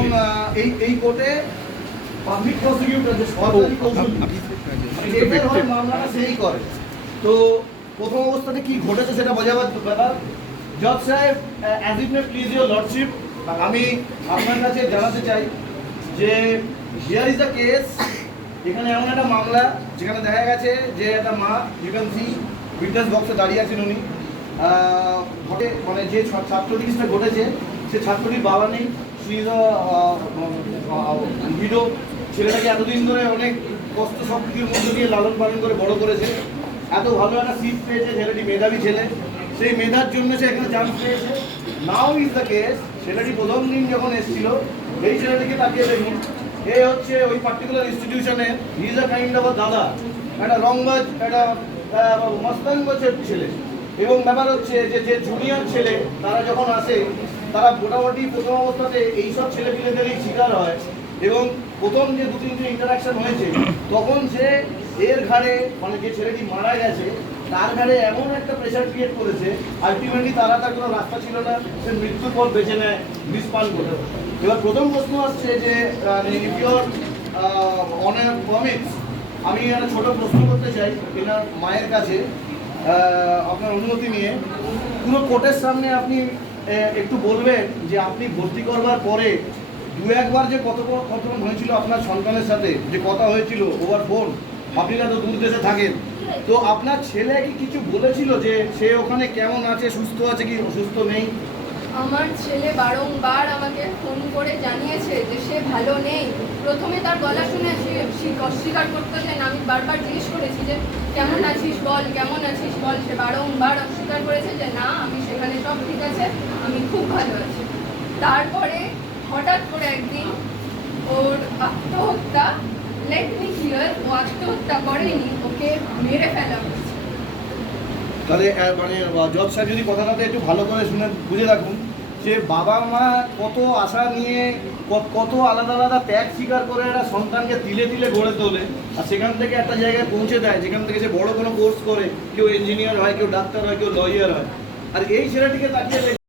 এবং এই কোর্টে পাবলিক প্রসিকিউটর যে সরকারি কৌশলী এটার হয় মামলাটা সেই করে। তো প্রথম অবস্থাতে কি ঘটেছে সেটা বোঝাবার ব্যাপার। জজ সাহেব, as it May please your lordship, আমি আপনার কাছে জানাতে চাই যে হিয়ার ইজ দ্য কেস। এখানে এমন একটা মামলা যেখানে দেখা গেছে যে একটা মা, ইউ ক্যান সি উইটনেস বক্সে দাঁড়িয়ে আছেন উনি, ঘটে মানে যে ছাত্রটিটা ঘটেছে সে ছাত্রটির বাবা নেই, সি ইজ ভিডো। ছেলেটাকে এতদিন ধরে অনেক কষ্ট সব কিছুর মধ্যে দিয়ে লালন পালন করে বড় করেছে, এত ভালো একটা সিট পেয়েছে, ছেলেটি মেধাবী ছেলে, সেই মেধার জন্য সে এখানে চান্স পেয়েছে। নাও ইজ দ্য কেস, ছেলেটি প্রথম দিন যখন এসেছিল এই ছেলেটিকে তাকিয়ে দেখুন, এ হচ্ছে ওই পার্টিকুলার ইনস্টিটিউশনের ইজ আ কাইন্ড অফ দাদা, একটা রংবাজ, একটা মস্তান গোছের ছেলে। এবং ব্যাপার হচ্ছে যে যে জুনিয়র ছেলে তারা যখন আসে তারা মোটামুটি প্রথম অবস্থাতে এইসব ছেলেপিলেদেরই শিকার হয়। এবং প্রথম যে দু তিনটে ইন্টারাকশন হয়েছে তখন সে এর ঘাড়ে, মানে যে ছেলেটি মারা গেছে তার ঘাড়ে এমন একটা প্রেশার ক্রিয়েট করেছে, আলটিমেটলি তার কোনো রাস্তা ছিল না, সে মৃত্যুর পর বেঁচে নেয় বিষ পান করে। এবার প্রথম প্রশ্ন আসছে যে ইফ ইউর অনার পারমিটস, আমি একটা ছোটো প্রশ্ন করতে চাই এনার মায়ের কাছে আপনার অনুমতি নিয়ে। পুরো কোর্টের সামনে আপনি একটু বলবেন যে আপনি ভর্তি করবার পরে দু একবার যে কথোপকথন হয়েছিল আপনার সন্তানের সাথে, যে কথা হয়েছিল ওভার ফোন, আপনি না তো দূর দেশে থাকেন, তো আপনার ছেলে কি কিছু বলেছিল যে সে ওখানে কেমন আছে, সুস্থ আছে কি অসুস্থ নেই? আমার ছেলে বারংবার আমাকে ফোন করে জানিয়েছে যে সে ভালো নেই। প্রথমে তার গলা শুনে অস্বীকার করতে চান, আমি বারবার জিজ্ঞেস করেছি যে কেমন আছিস বল, কেমন আছিস বল, সে বারংবার অস্বীকার করেছে যে না আমি সেখানে সব ঠিক আছে, আমি খুব ভালো আছি। তারপরে হঠাৎ করে একদিন ওর আত্মহত্যা, লেট মি ক্লিয়ার, ও আত্মহত্যা করেনি, ওকে মেরে ফেলা হয়েছে। তাহলে মানে জজ সাহেব যদি কথাটাতে একটু ভালো করে শুনে বুঝে রাখুন যে বাবা মা কত আশা নিয়ে কত আলাদা আলাদা ত্যাগ স্বীকার করে একটা সন্তানকে তিলে তিলে গড়ে তোলে, আর সেখান থেকে একটা জায়গায় পৌঁছে দেয় যেখান থেকে সে বড় কোনো কোর্স করে, কেউ ইঞ্জিনিয়ার হয়, কেউ ডাক্তার হয়, কেউ লয়ার হয়। আর এই ছেলেটিকে তাকিয়ে